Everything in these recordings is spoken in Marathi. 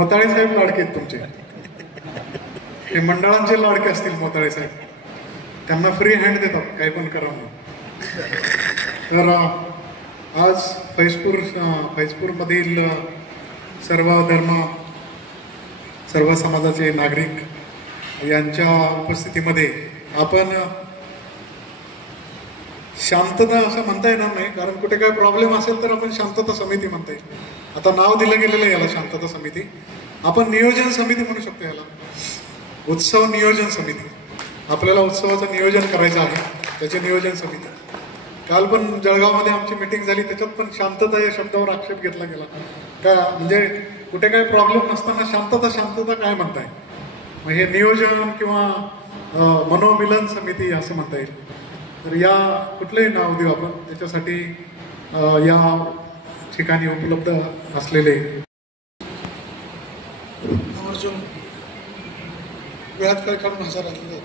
मोताळे साहेब लाडके आहेत तुमचे, हे मंडळांचे लाडके असतील मोताळे साहेब, त्यांना फ्री हँड देतात काही पण करा म्हणून. तर आज फैजपूरमधील सर्व धर्म सर्व समाजाचे नागरिक यांच्या उपस्थितीमध्ये आपण शांतता असं म्हणता येणार नाही, कारण कुठे काय प्रॉब्लेम असेल तर आपण शांतता समिती म्हणता येईल. आता नाव दिलं गेलेलं आहे याला शांतता समिती, आपण नियोजन समिती म्हणू शकतो याला, उत्सव नियोजन समिती. आपल्याला उत्सवाचं नियोजन करायचं आहे, त्याचे नियोजन समिती. काल पण जळगावमध्ये आमची मीटिंग झाली, त्याच्यात पण शांतता या शब्दावर आक्षेप घेतला गेला का, म्हणजे कुठे काही प्रॉब्लेम नसताना शांतता काय म्हणताय. मग हे नियोजन किंवा मनोमिलन समिती असं म्हणता येईल. तर या कुठलंही नाव देऊ आपण, त्याच्यासाठी या ठिकाणी उपलब्ध असलेले आवर्जून वेळात वेळ काढून हजर राहिलेले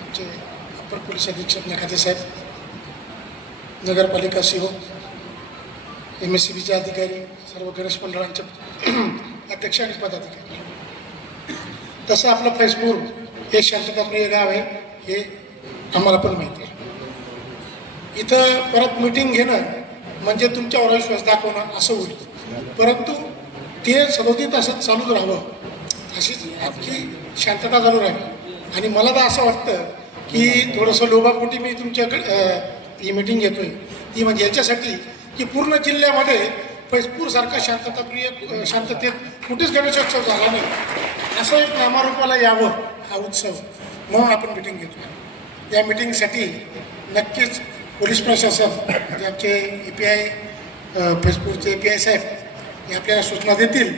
आमचे अपर पोलीस अधीक्षक नकाते साहेब, नगरपालिका सीओ, MSCBचे अधिकारी, सर्व गणेश मंडळांचे अध्यक्ष आणि पदाधिकारी. तसं आपलं फैजपूर हे शांतताप्रिय गाव आहे हे आम्हाला पण माहिती आहे. इथं परत मीटिंग घेणं म्हणजे तुमच्यावर विश्वास दाखवणं असं होईल, परंतु ते सदोदित असं चालूच राहावं, अशीच अख्खी शांतता चालू राहावी. आणि मला तर असं वाटतं की थोडंसं लोभापोटी मी तुमच्याकडे ही मीटिंग घेतोय, ती म्हणजे याच्यासाठी की पूर्ण जिल्ह्यामध्ये फैजपूरसारखा शांतताप्रिय शांततेत कुठेच गणेशोत्सव झाला नाही, असं एक नामारूपाला यावं हा उत्सव, म्हणून आपण मीटिंग घेतोय. या मीटिंगसाठी नक्कीच पोलीस प्रशासन, जे आमचे EPI फैजपूरचे EPI साहेब हे आपल्याला सूचना देतील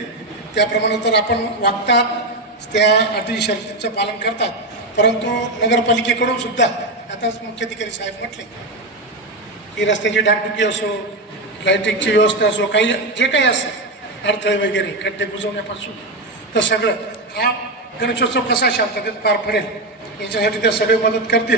त्याप्रमाणे तर आपण वागतात, त्या अटी शर्तींचं पालन करतात. परंतु नगरपालिकेकडून सुद्धा आताच मुख्याधिकारी साहेब म्हटले की रस्त्याची डागडुगी असो, लाईटिंगची व्यवस्था असो, काही जे काही असेल अडथळे वगैरे खड्डे बुजवण्यापासून तर सगळं हा गणेशोत्सव कसा शांततेत पार पडेल याच्यासाठी त्या सगळे मदत करतील.